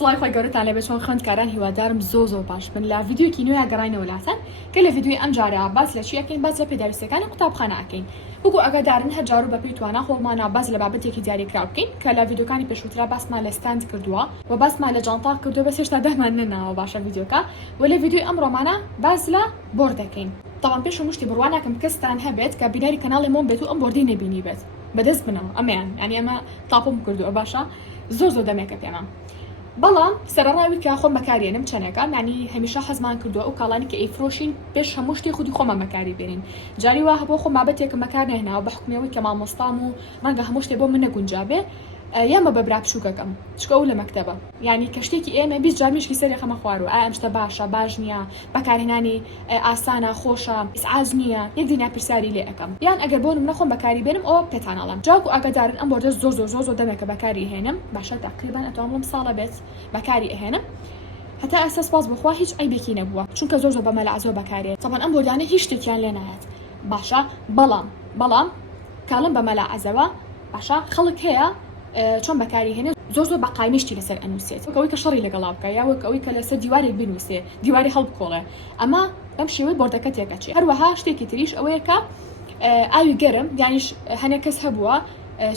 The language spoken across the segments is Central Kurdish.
سڵای خۆی گەورەتان لێبێت چۆن خوێندکاران هیوادارم زۆ باش بن لە ڤیدیۆکی نوێ گەڕاینەوە لاتەن کە لە ڤیدیۆی ئەم جارە باس لە چی ئەکەین باس لە پێداویستەکانی قوتابخانە ئەکەین وەکو ئەگادارن هەرجار و بەپێی توانە خۆڵمانە باس لە بابەتێکی دیاریکراو بکەین کە لە ڤیدیۆکانی پێشووترا باسمان لە ستاند کردووە و باسمان لە جانتاق کردو بەس هێشتا دەمان نەناوە باشە ڤیدیۆکە و لە ڤیدیۆی ئەمڕۆمانە باس لە بۆردەکەین طبعا پێش مشتی بڕواناکەم کەستان هەبێت کە بینەری کەناڵێمۆم بێت و ئەم بۆردی نەبینی بێت بەدەست بنەوە ئەمەیان ینی ئەمە تاپۆم کردووە باشە زۆر دەمێکە پێمە بەڵام سەرڕاوی کە خۆم بەکارێنم چەنێکە معنی هەمیشە حەزمان کردووە ئەو کاڵانی کە ئەیفرۆشین پێش هەموو شتی خودی خۆمە بەکاری بێنین جاری وا هەبوو خۆم بابەتێکم بەکار نهێناوە بە حکمەوەی کە مامۆستام و ڕەنگە هەموو شتێ بۆ من نەگونجابێ یامە بە برا بچووکەکەم چکە ئەو لە مەکتەبە ینی کە شتێکی ئێمە 20 جار مشکی سەری خەمە خوارەوە ئایا ئەم شتە باشە باش نییە بەکارهێنانی ئاسانە خۆشە ئیسعاج نییە یەک دینا پرسیاری لێ ئەەکەم یان ئەگەر بۆ نمونە خۆم بەکاری بێنم ئەو پێتانەڵم جاکو ئاگادارن ئەم بۆردە زۆر دەمێکە بەکاری هێنم باشە تقریبان ئەتوانم ساڵە بێت بەکاری ئەهێنم هەتا ئەساس باز بخوا هیچ عیبێکی نەبووە چونکە زۆر بەمەلەعزۆ بەکارێت طبعا ئەم بۆردانە هیچ شتێکیان لێ نایەت باشە بەڵام کاڵم بەمەلەعزەوە باشە خەڵک هەیە چۆن بەکاری هێنێ زۆر بە قایمشتی لەسەر ئەنووسێت وەکەوەی کە شەڕی لەگەڵا بکە یا وەکەوەی کە لەسەر دیوارێک بنووسێ دیواری هەڵبکۆڵێ ئەمە بەم شێوەی بۆردەکە تێکەچێت هەروەها شتێکی تریش ئەوەیە کە ئاوی گەرم یانیش هەنێک کەس هەبووە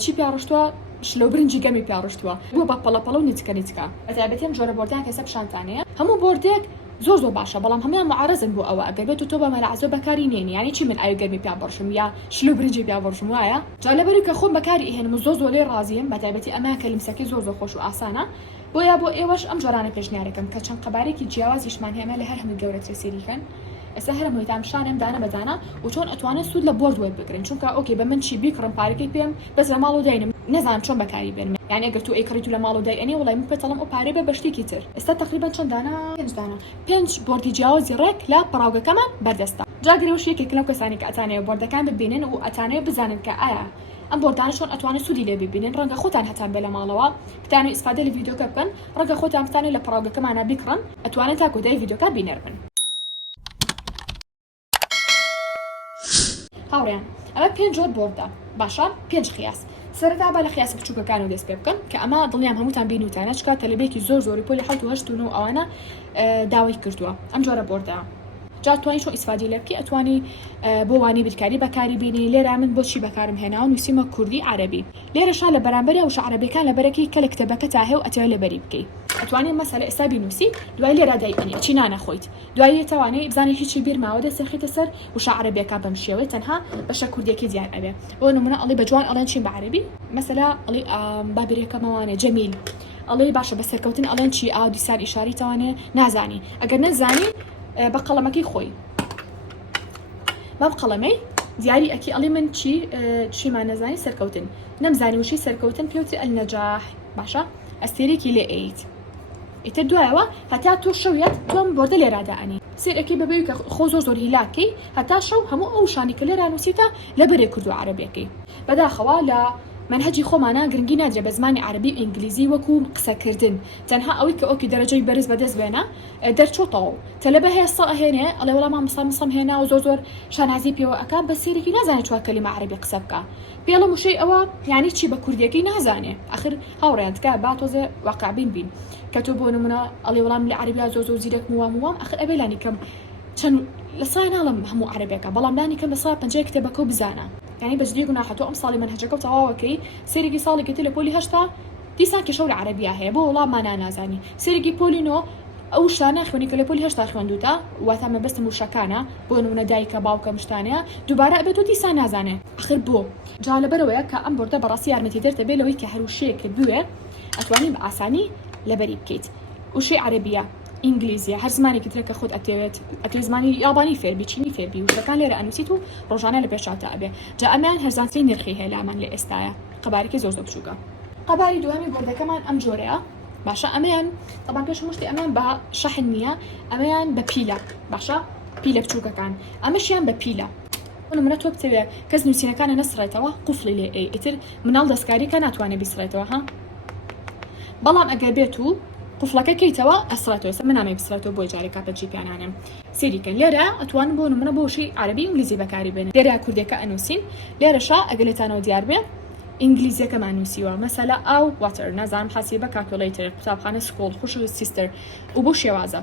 چی پیاڕشتووە شلۆ برنجی گەمی پیاڕشتووە بووە بە پەڵەپەڵە و نیچکە بەتایبەتیان جۆرە بۆردیان کەسە پیشانتانەیە هەموو بۆردێک زۆر باشە بەڵام هەمیان معارەزن بۆ ئەوە ئەگەر بێت و تۆ بەمەلەعزۆ بەکاری نێنی یانی چی من ئاوی گەرمی پیا بڕشم یا شلو برنجی پیا بڕشم وایە جا لەبەری کە خۆم بەکاری ئێهێنم و زۆر لێ ڕازیم بەتایبەتی ئەمە کەلیمسەکەی زۆر خۆش و ئاسانە بۆیە بۆ ئێوەش ئەم جۆرانە پێشنیارەکەم کە چەند قەبارێکی جیاوازیشمان هەیە لە هەر هەموو گەورەتر سێریکەن ئێستا هەرم هۆیتام شانم دانە بەدانە و چۆن ئەتوانن سوود لە بۆرد وەربگرن چونکە ئۆکێ بە من چی بیکڕم پارەکەی پێم بەس لە ماڵ و داینم نەزانم چۆن بەکاری بێنم یعنی ئەگەر تو ئەیکڕیت و لە ماڵ و دای ئەنێ وڵای من پێتەڵم ئەو پارەی بە شتێکی تر ئێستا تقریبا چەند دانە 5 بۆردی جیاوازی ڕێک لە پڕاوگەکەمان بەردەستە جاگرێوش یەکێک لەو کەسانی کە ئەتانەیە بۆردەکان ببینن و ئەتانەیە بزانن کە ئایا ئەم بۆردانە چۆن ئەتوانن سوودی لێ ببینن ڕەنگە خۆتان هەتان بێ لە ماڵەوە بتانە ئیسفادە لە ڤیدیۆکە بکەن ڕەنگە خۆتان بتانە لە پڕاوگەکەمانە بیکڕن ئەتوانن تا کۆدای ڤیدیۆکە بینەر بن هاوڕێیان ئەمە 5 جۆر بۆردە باشە 5 خیاس سەرەتا با لە خیاس بچووکەکان و دەست پێ بکەن کە ئەمە دڵنیام هەمووتان بینوتانە چکە تەلەبێکی زۆری پۆلی 8 و ئەوانە داوای کردووە ئەم جۆرە بۆردە جا توانی چۆن ئیسفادی لێ بکەی ئەتوانی بۆ وانی بیرکاری بەکاری بینی لێرە من بۆچی بەکارم هێناوە نووسیمە کوردی عەرەبی لێرەشا لە بەرامبەری وشە عەرەبیەکان لەبەرەکی کە لە کتێبەکە تا هەیە و ئەتەوێت لەبەری بکەی ئەتوانێت مەسەلە ئێستا بینووسی دوای لێرە دایبنی چی نانەخۆیت دوای توانێت بزانێت هیچی بیرماوە دەسەخیتە سەر وشە عەرەبیەکە بەم شێوەیە تەنها بەشە کوردیەکەی دیار ئەبێ بۆ نمونە ئەڵێ بە جوان ئەڵێن چی بە عەرەبی مەسەلا ئەڵێ بابیرەکەمەوانێ جەمیل ئەڵێ باشە بە سەرکەوتن ئەڵێن چی ئاو دیسان ئیشاری توانێ نازانی ئەگەر نەزانی بە قەڵەمەکەی خۆی باب قەڵەمەی دیاری ئەکی ئەڵێ من چیمان نەزانی سەرکەوتن نەمزانی وشی سەرکەوتن پێوتری ئەلنەجاح باشە ئەستێرێکی لێ ئەیت ئیتر دوایەوە هەتا تۆ شەویەت تۆم بۆردە لێرادائنی سێرەکەی بەبێوی کە خۆ زۆر هیلاکەی هەتا شەو هەموو ئەو شانی کە لێرە نووسیتە لەبەرێ کورد و عەرەبیەکەی بەداخەوە لە منهجی خۆمانە گرنگی نادرێ بە زمانی عەرەبی و ئینگلیزی وەکو قسەکردن تەنها ئەوەی کە ئۆکی دەرەجەی بەرز بەدەست بێنە دەرچۆتەوە تەلەبە هەیە سە ئەهێنێ ئەڵێ وەڵام مامۆستا هێنا و زۆر شانازی پێوە ئەکا بە سێرێکی نازانێت چوار کەلیمە عەرەبی قسە بکە پێڵە موشەی ئەوە یعنی چی بە کوردیەکەی نازانێ ئاخر هاوڕێیان تکا با تۆزێ واقعبین بین کە تۆ بۆ نمونە ئەڵێ وەڵام لە عەرەبیا زۆر زیرەک موام ئاخر ئەبێ لانی کەم چەند لە سای ناڵم هەموو عەرەبیەکە بەڵام لانی کەم لە سای پەنجەی کتێبەکە و بزانە یعنی بەجددی گوناحە تۆ ئەم ساڵی منهجەکە و تەواوەکەی سێرێکی ساڵێکی تر لە پۆلی 8 دیسان کێشە لە عەرەبیا هەیە بۆ وەڵاممان نازانی سێرێکی پۆلی 9 ئەو شانە خوێنی کە لە پۆلی 8 خوێندوتە واتە مەبەستم وشەکانە بۆ نمونە دایکە باوکە مشتانەیە دووبارە ئەبێت و دیسان نازانێ ئاخر بۆ جا لەبەرەوەیە کە ئەم بۆردە بەڕاستی یارمەتی دەرتە بێ لەوەی کە هەروشەیەک بوێ ئەتوانی بە ئاسانی لەبەری بکەیت وشەی عەرەبیە ئینگلیزیە هەر زمانێکی ترە کە خۆت ئەتەوێت زمانی یابانی فێربی چینی فێربی وشەکان لێرە ئەنووسیت و ڕۆژانە لە پێشاوتە ئەبێ جا ئەمیان هەرزانترین نرخی هەیە لامان لە ئێستاە قەبارێکی زۆر بچووکە قەباری دووەمی بۆردەکەمان ئەم جۆرەیە باشە ئەمەیان طبعا پێش مشتی ئەمان بە شەحن نییە ئەمەیان بە پیلە باشە پیلە بچووکەکان ئەمەشیان بە پیلە منە تۆ بتەوێ کەس نووسینەکانە نەسڕێتەوە قوفڵی لێ ئیتر مناڵ دەستکاریکە ناتوانێت بیسڕێتەوە ها بەڵام ئەگەر بێت و قوفڵەکە کەیتەوە ئەسڕێتەوە من نامێ بسڕێتەوە بۆ جارێکا بەجی پیانانم سێریکەن لێرە ئەتوانم بۆ نمونە بۆ وشەی عەرەبی ئینگلیزی بەکاری بێنن لێرە کوردەکە ئەنووسین لێرەشا ئەگەر لێتانەوە دیار بێ ئینگلیزیەکەمان نووسیوە مەسەلا ئاو واتر نازانم حاسیبە کاکولیتر قوتابخانە سکۆڵ خوش سیستر و بۆ شێوازە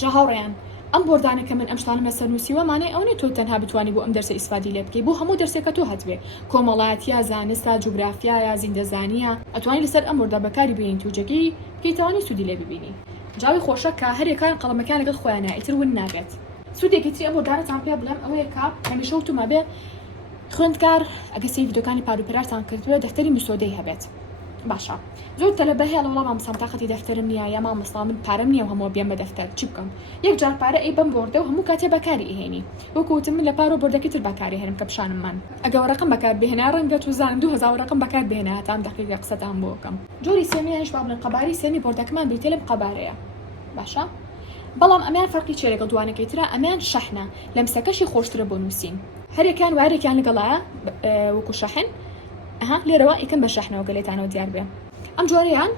جا هاوڕێیان ئەم بۆردانە کە من ئەم شتانە لەسەر نووسیوە مانای ئەو نێت تۆ تەنها بتوانانی بۆ ئەم دەرسە ئیسفادی لێ بکەی بۆ هەموو دەرسێکە تۆ هەتوێ کۆمەڵایەتیە زانستە جوگرافیایە زیندەزانیە ئەتوانی لەسەر ئەم بۆردە بەکاری بینین توجەکەی پێیتوانی سوودی لێ ببینی جاوی خۆشە کە هەرێکان قەڵەمەکان لەگەڵ خۆیانە ئیتر ون ناگێت سوودێکی تری ئەم بۆردانەتان پێ بڵێم ئەوەیە کە هەمیشە وتومە بێ خوێندکار ئەگە سەی ڤیدۆکانی پاروپەرارتان کردووە دەفتەری مسۆدەی هەبێت باشە زۆر تەلەبە هەیە لە وەڵام مامۆستا تاقەتی دەفتەرم نییە یا مامۆستا من پارەم نییە و هەموو بیام بە دەفتەر چی بکەم یەک جار پارە ئەی بەم بۆردە و هەموو کاتێ بەکاری ئێهێنی وەکوتم من لە پارۆ بۆردەکەی تر بەکاری هێنم کە پیشانممان ئەگە ڕقم بەکار بهێنا ڕەنگە توزان 2000 ڕقم بەکار بهێنا هەتام دەقیقە قسەتان بۆ بکەم جۆری سێمیانش با بڵێن قەباری سێمی بۆردەکەمان بریتێ لەم قەبارەیە باشە بەڵام ئەمیان فەرقی چێ لەگەڵ دوانەکەی ترە ئەمیان شەحنە لەمسەکەشی خۆشترە بۆ نووسین هەرێکیان وارێکیان لەگەڵایە وەکو شەحن لێرەوە ئیکەم بە شەحنەوە گەلێتانەوە دیار بێ ئەم جۆرەیان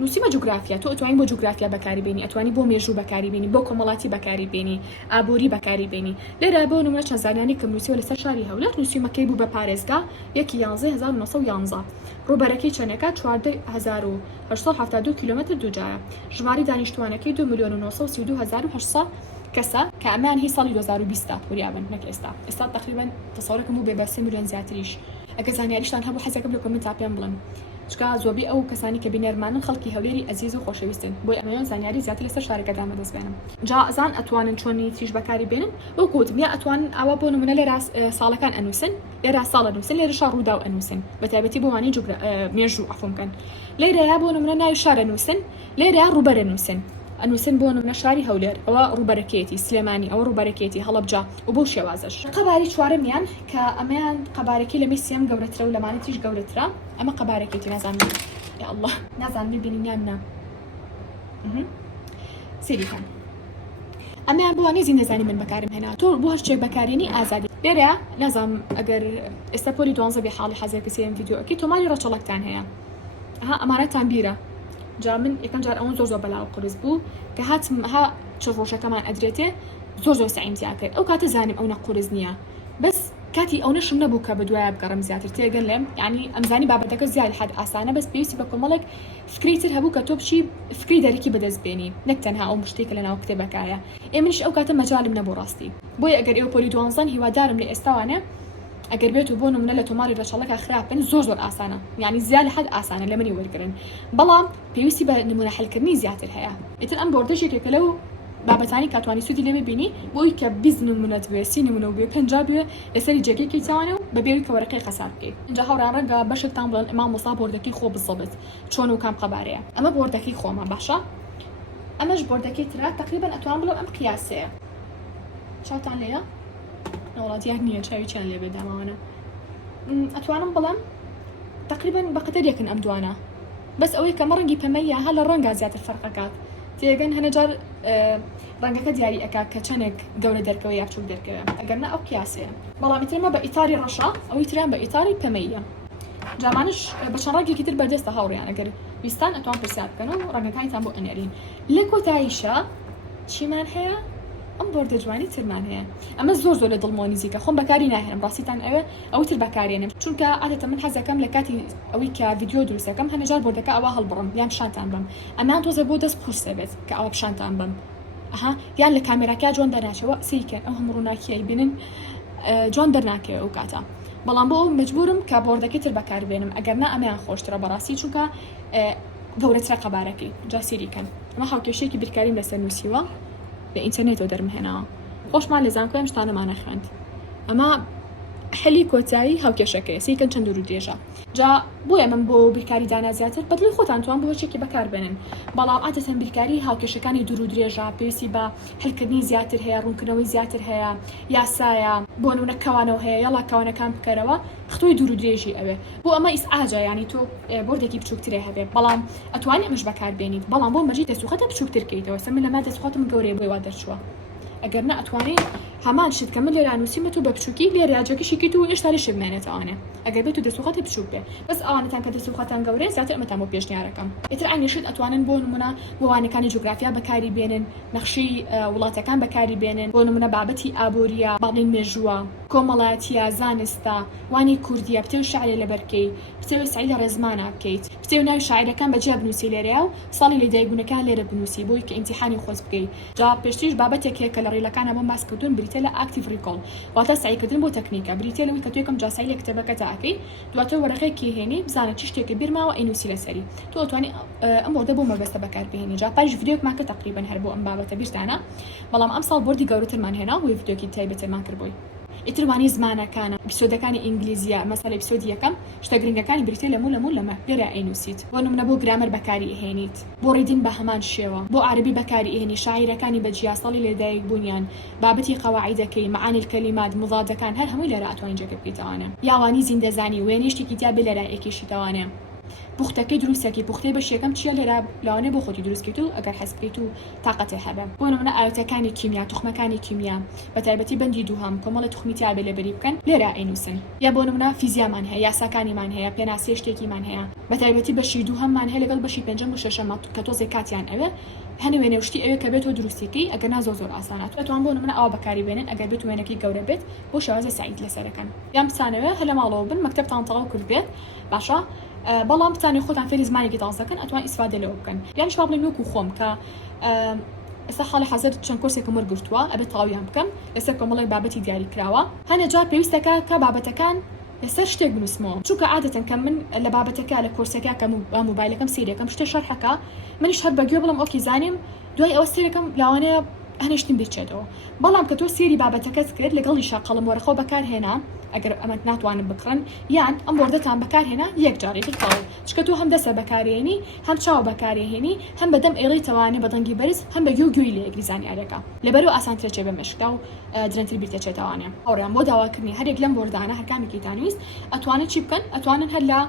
نووسیمە جوگرافیا تۆ ئەتوانی بۆ جوگرافیا بەکاری بینی ئەتوانی بۆ مێژوو بەکاری بینی بۆ کۆمەڵاتی بەکاری بینی ئابووری بەکاری بینی لێرە بۆ نمونە چەند زانانی کە نووسیوە لەسەر شاری هەولێر نووسیمەکەی بوو بە پارێزگا 11/1911 ڕوبەرەکەی چەندێکە 4,872 کیلۆمەتر دووجایە ژماری دانیشتوانەکەی 2,932,800 کەسە کە ئەمان هی ساڵی 2020 وریابن نەک ئێستا تقریبا تەسەوڕێکم بوو بێ بە 3 میلیۆن زیاتریش ئەگە زانیاریشتان هەبوو حەزەکەم لە کۆمنت تا پێم بڵێن چکە زۆربەی ئەو کەسانی کە بینەرمانن خەڵکی هەولێری ئەزیز و خۆشەویستن بۆی ئەمەیان زانیاری زیاتر لەسەر شارەکەدا مەدەست بێنم جا ئەزان ئەتوانن چۆنی تریش بەکاری بێنن وەکوتم یا ئەتوانن ئاوا بۆ نمونە لێرە ساڵەکان ئەنووسن لێرە ساڵە نووسن لێرە شار ڕوودا و ئەنووسن بە تایبەتی بۆ وانی مێژوو عەفو بکەن لێرەیە بۆ نمونە ناوی شارە نووسن لێرە ڕوبەرە نووسن ئەنووسن بۆ نمونە شاری هەولێر ئەوە ڕوبەرەکێتی سلێمانی ئەوە ڕوبەرەکێتی هەڵەبجا و بۆ شێوازش قەباری چوارەمیان کە ئەمەیان قەبارەکەی لە میسیەم گەورەترە و لەمانە تریش گەورەترە ئەمە قەبارەکێتی نازانم یا الله نازانم ببینین یان نا سیریکان ئەمەیان بۆوانێ زیندەزانی من بەکارم هێنا تۆ بۆ هەرچێک بەکارێنی ئازادی لێرە نازانم ئەگەر ئێستا پۆلی 12 بێ حاڵی حەزێک کەسێن ڤیدیۆەکەی تۆماری ڕەچەڵەکتان هەیە ئەمانەتان بیرە جا من یەکەم جار ئەوەن زۆر بەلاو قرس بوو کە هاتم چ ڕۆژەکەمان ئەدرێتێ زۆر سعیم زیاد کرد ئەو کاتە زانیم ئەو نەقورس نییە بەس کاتی ئەو نەشم نەبوو کە بە دوایە بگەڕم زیاتر تێگەن لێم یعنی ئەمزانی بابەتەکە زیاد حد ئاسانە بەس پێویستی بە کۆمەڵێک فکری تر هەبوو کە تۆ بچی فکری دەرەکی بەدەست بێنی نەک تەنها ئەو مشتێکە لەناو کتێبەکایە ئێمەش ئەو کاتە مەجالم نەبوو ڕاستی بۆیە ئەگەر ئێوە پۆلی 12 هیوادارم لە ئێستاوانە ئەگەر بێت و بۆ نمونە لە تۆماری ڕەچەڵەکە خراپن زۆر ئاسانە یعنی زیاد حد ئاسانە لە منی وەرگرن بەڵام پێویستی بە نمونە حلکردنی زیاتر هەیە ئیتر ئەم بۆردەشێکێکە لەو بابەتانی کاتوانی سوودی لێ ببینی بۆی کە 20 نمونەت بێ 30 نمونە بێ 50 بێ لەسەری جێگەیەکی تاوانە و بە بێوی کە وەرەقەی قەسار بکەیت اینجا هەوران ڕەنگە بەشێکتان بڵێن ئەمام مۆستا بۆردەکەی خۆ بزەبێت چۆن و کام قەبارەیە ئەمە بۆردەکەی خۆمە باشە ئەمەش بۆردەکەی ترە تقریبا ئەتوان بڵێم ئەم قیاسەیە چاوتان لێیە وڵاتیان نییە چاوییان لێ بێداماوانە ئەتوانم بڵێم تقریبا بەقەدەر یەکن ئەم دوانە بەس ئەوەی کەمە ڕەنگی پەمەیە هە لە ڕەنگە زیاتر فەرقەکات تێگەن هەنەجار ڕەنگەکە دیاری ئەکات کە چەندێک گەورە دەرکەوە یا بچووک دەرکەوە ئەگەرنا ئەو قیاسەیە بەڵام ئیترمە بە ئیتاری ڕەشە ئەوەی تریان بە ئیتاری پەمەیە جامانش بە چەند ڕەنگێکی تر بەدەستە هاوڕیان ئەگەر ویستان ئەتوان پرسیار بکەن و ڕەنگەکانیتان بۆ ئەنێرین لە کۆتاییشە چیمان هەیە ئەم بۆردە جوانی ترمان هەیە ئەمە زۆر لە دڵمۆ نزیکە خۆم بەکاری ناهێنم ڕاستیتان ئەوە تر بەکارێنم چونکە عادەتەن من حەزەکەم لە کاتی ئەوەی کە ڤیدیۆ دروستەکەم هەنەجار بۆردەکە ئەوە هەڵبڕم یان پیشانتان بم ئەمان تۆزە بۆ دەست قورسە بێت کە ئەوە پیشانتان بم یان لە کامێراکە جوان دەرناچەوە سیکەن ئەو هەموو ڕووناکیەی بینن جوان دەرناکەوە ئەو کاتە بەڵام بۆ مەجبورم کە بۆردەکەی تر بەکاربێنم ئەگەرنا ئەمیان خۆشترە بەڕاستی چونکە گەورەترە قەبارەکەی جاسیریکەن ئەمە هاوکێشەیەکی بیرکاریم لەسەر نووسیوە لە ئینتەرنێتەوە دەرمهێناوە خۆشمان لە زانکۆیم شتانەمانە خوێند ئەمە حەلی کۆتایی هاوکێشەکەی سیکەن چەند دوور و درێژە جا بۆیە من بۆ بیرکاری دانا زیاتر بەدڵی خۆتان توان بۆ هەرچێکی بەکاربێنن بەڵام عادەتەن بیرکاری هاوکێشەکانی دوور و درێژە پێویستی بە هەلکردنی زیاتر هەیە ڕوونکردنەوەی زیاتر هەیە یاسایە بۆ نمونە کەوانەوە هەیە یاڵا کەوانەکان بکەرەوە خۆی دوور و درێژی ئەوێ بۆ ئەمە ئیسعاجە ینی تۆ بۆردێکی بچووکترێ هەبێ بەڵام ئەتوانی ئەمەش بەکاربێنیت بەڵام بۆ مەجی دەسوخەتە بچووکترکەیتەوە سە من لەما دەسوخەتم گەورەیە بۆی وا دەرچووە ئەگەر نە ئەتوانێت هەمان شت کە من لێرە نووسیمە و بە بچووکی لێ ڕاجەکەشێکی تو ئێشتا شمێنێتەوانێ ئەگەر بێت و دەسوخەتە بچووک بێ بەس ئەوانەتان کە دەسوخەتان گەورەیە زیاتر ئەمەتان بۆ پێشنیارەکەم ئیتر ئەنیشت ئەتوانن بۆ نمونە بۆ وانەکانی جوگرافیا بەکاری بێنن نەخشەی وڵاتەکان بەکاری بێنن بۆ نمونە بابەتی ئابوووریە باڵین مێژووە کۆمەڵایەتیە زانستە وانی کوردیە بتێ و شعرێ لەبەرکەی بتێ سعی لە ڕێزمانە بکەیت بتێ ناوی شاعیرەکان بەجێ بنووسی لێرەیە و ساڵی لێدایکبوونەکان لێرە بنووسی بۆی کە ئیمتیحانی خۆز بکەیت جا پێشتریش بابەتێک هەیە کە لە ڕێلەکانە بۆ باسکردون بریتە لە ئاکتیڤ ریکۆڵ واتە سعیکردن بۆ تەکنیکە بریتە لەوەی کە تۆ یەکەم جاسایی لە کتێبەکە تاکەی دواتر وەرەقەیەکی هێنی بزانە چی شتێکی بیرماوە ئەینووسی لەسەری تۆ ئەتوانی ئەم بۆردە بۆ مەبەستە بەکاربهێنی جا پاش ڤیدیۆکمان کە تقریبەن هەر بۆ ئەم بابەتە بیرتانە بەڵام ئەم ساڵ بۆردی گەورەترمان هێنا بۆی ڤیدیۆکی تایبەتێمان کردبووی ئیتروانی زمانەکانە ئیپیسۆدەکانی ئینگلیزیە مەسەڵ ئیپیسۆدی یەکەم شتە گرنگەکانی بریتێ لەمە لەمە لێرە ئەینووسیت بۆ نمونە بۆ گرامەر بەکاری ئەهێنیت بۆ ڕیدین بە هەمان شێوە بۆ عەربی بەکاری ئەهێنی شاعیرەکانی بەجیا ساڵی لێدایک بوونیان بابەتی قەواعیدەکەی معانی الکەلیمات مضادەکان هەر هەمووی لێرە ئەتوانین جێگە بکەیتەوانە یاوانی زیندەزانی وێنێشتێکی تیا بێ لەلایەکیشیتەوانێ پوختەکەی دروستەکەی پوختەی بەش یەکەم چیە لێرە لەوانێ بۆ خۆتی دروستکەیت و ئەگەر حەز بکەیت و تااقەتێ هەبێ بۆ نمونە ئاوتەکانی کیمیا توخمەکانی کیمیا بە تایبەتی بەندی دووهەم کۆمەڵی توخمی تیا بێ لێبەری بکەن لێرە ئەینووسن یا بۆ نمونە فیزیامان هەیە یاساکانیمان هەیە پێناسی شتێکیمان هەیە بە تایبەتی بەشی دووهەممان هەیە لەگەڵ بەشی پێنجەم و شەشەم کە تۆزێک کاتیان ئەوێ هەنێ وێنەوشتی ئەوێ کە بێت و دروستیکەی ئەگەر نا زۆر ئاسانات ئەتوان بۆ نمونە ئەوە بەکاری بێنن ئەگەر بێت وێنەکەی گەورە بێت بۆ شێوازە سعید لەسەرەکەن یان بچانەوێ هەلە ماڵەوە بن مەکتەبتان تەواو کرد بێت باشە بەڵام بتانی خۆتان فێری زمانێکی تازەکەن ئەتوان ئیسفادە لەوە بکەن یان شوا بڵێن وەکو خۆم کە ئێستا خاڵی حەزر چەند کورسێکم وەرگرتووە ئەبێت تەواویان بکەم لەسەر کۆمەڵی بابەتی دیاری کراوە هەنێ جار پێویستەکە کە بابەتەکان لەسەر شتێک بنووسمەوە چونکە عادەتەن کە من لە بابەتەکە لە کورسەکە کە مۆبایلەکەم سیرەکەم شتێ شەرحەکە منیش هەر بەگوێ بڵم ئۆکی زانیم دوای ئەوە سیرەکەم لەوانەیە هەنێشتم بچێتەوە بەڵام کە تۆ سێری بابەتەکەت کرد لەگەڵی شاقەڵم وەرەخۆ بەکارهێنا ئەگەر ئەمە ناتوانن بکڕن یان ئەم بۆردەتان بەکارهێنا یەک جارێکی تەواو چکە تۆ هەم دەسە بەکارهێنی هەم چاو بەکارهێنی هەم بەدەم ئێڵەی تەوانێ بەدەنگی بەرز هەم بە گوێی لە یەکری زانیارەکە لەبەرەوە ئاسانترە چێ بە مشکا و درەنتر بیرتەچێتەوانێ ئەوڕیان بۆ داواکردنی هەرێک لەم بۆردانە هەرکامێکی تانویست ئەتوانن چی بکەن ئەتوانن هەر لە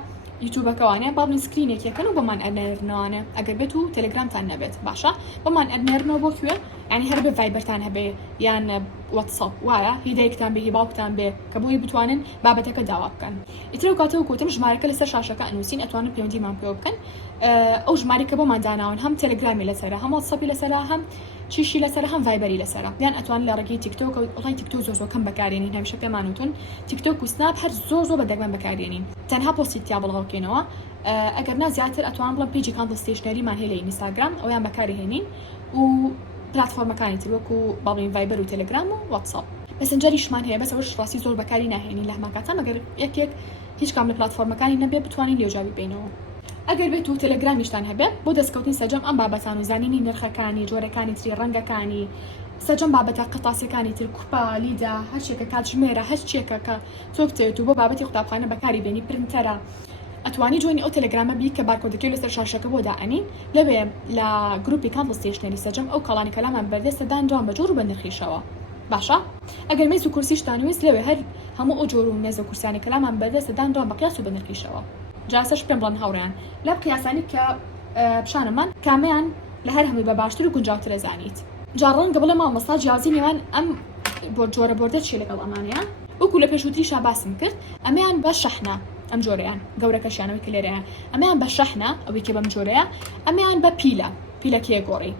یوتیوبەکەوانێ باڵین سکرینێکیەکەن و بەمان ئەرنێرنەوانێ ئەگەر بێت و تەلەگرامتان نەبێت باشە بەمان ئەرنێرنەوە بۆ کوێ ینی هەر بە ڤایبەرتان هەبێ یان واتساپ وایە هیدایەکتان بێ هیباوکتان بێ کە بۆی بتوانن بابەتەکە داوا بکەن ئیتر و کاتەوە کوتم ژمارەکە لەسەر شاشەکە ئەنووسین ئەتوانن پەیوەندیمان پێ بکەن ئەو ژمارەکە بۆمان داناون هەم تەلەگرامی لەسەرە هەم واتساپی لەسەرە هەم چیشی لەسەر هەم ڤایبەری لەسەرە یان ئەتوان لە ڕێگەی تیکتۆک وڵای تیکتۆک زۆر کەم بەکارێنین هەمیشە پێمانوتون تیکتۆک و سناپ هەر زۆر بەدەگمەن بەکارێنین تەنها پۆستی تیا بڵاوکەینەوە ئەگەر نا زیاتر ئەتوان بڵم پیجی کاندل ستێشنەریمان هەیە لە ئینستاگرام ئەویان بەکارهێنین و پلاتفۆرمەکانی تر وەکو باڵین ڤایبەر و تەلەگرام و واتساپ مەسنجەریشمان هەیە بەس ئەوش ڕاستی زۆر بەکاری ناهێنین لە هەماکاتان ئەگەر یەکێک هیچ کام لە پلاتفۆرمەکانی نەبێ بتوانین لێژاوی بینەوە ئەگەر بێت و تەلەگرامیشتان هەبێت بۆ دەستکەوتنی سەجەم ئەم بابەتان و زانینی نرخەکانی جۆرەکانی تری ڕەنگەکانی سەجەم بابەتە قەتاسیەکانی تر کوپا لیدا هەر شتێکە کاتژمێرە هەر شتێکە کە تۆ بچێت و بۆ بابەتی قوتابخانە بەکاری بێنی پرنتەرە ئەتوانی جوێنی ئەو تەلەگرامە بی کە بارکۆدەکەی لەسەر شاشەکە بۆ دائنین لەوێ لە گروپی کاندل ستێشنەری سەجەم ئەو کەڵانی کەلامان بەردەستە دانراون بە جۆر و بە نرخیشەوە باشە ئەگەر مێز و کورسیشتان ویست لەوێ هەر هەموو ئەو جۆر و نێز و کورسانی کەلامان بەردەستە دانراون بە قیاس و بە نرخیشەوە جاسەش پێم بڵن هەوڕیان لە قیاسانی کە پیشانەمان کامیان لە هەر هەمووی بە باشتر و گونجاوترە زانیت جا ڕەنگە بڵێ مامۆستا جیازی نێوان ئەم جۆرە بۆردە چی لەگەڵ ئەمانیان وەکو لە پێشووتریشا باسم کرد ئەمەیان بە شەحنە ئەم جۆرەیان گەورەکەشیانەوەی کە لێرەیە ئەمەیان بە شەحنە ئەوەی کە بەم جۆرەیە ئەمەیان بە پیلەکیە گۆڕی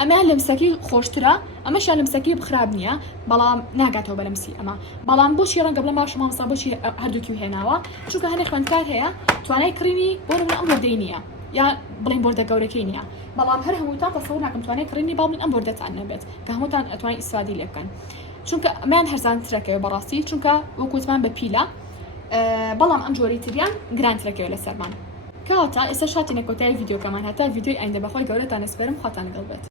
ئەمەیان لەمسەکی خۆشترە ئەمەشیان لەمسەکی بخراب نییە بەڵام ناگاتەوە بە لەمسی ئەمە بەڵام بۆچی ڕەنگە بڵێ باش مامۆستا بۆچی هەردووکی هێناوە چونکە هەندێک خوێندکار هەیە توانای کڕینی بۆ ئەم بۆردەی نییە یا بڵین بۆردە گەورەکەی نییە بەڵام هەر هەمووتان تەسەوور ناکەم توانای کڕینی باڵین ئەم بۆردەتان نەبێت کە هەمووتان ئەتوانی ئیسفادی لێ بکەن چونکە ئەمان هەرزانترەکەوە بەڕاستی چونکە وەکوتمان بە پیلە بەڵام ئەم جۆری تریان گرانترەکەوە لەسەرمان کەواتە ئێستا شاتینە کۆتایی ڤیدیۆکەمان هەتا ڤیدیۆی ئایندە بەخۆی گەورەتان ئەسپێرم خواتان لەگەڵ بێت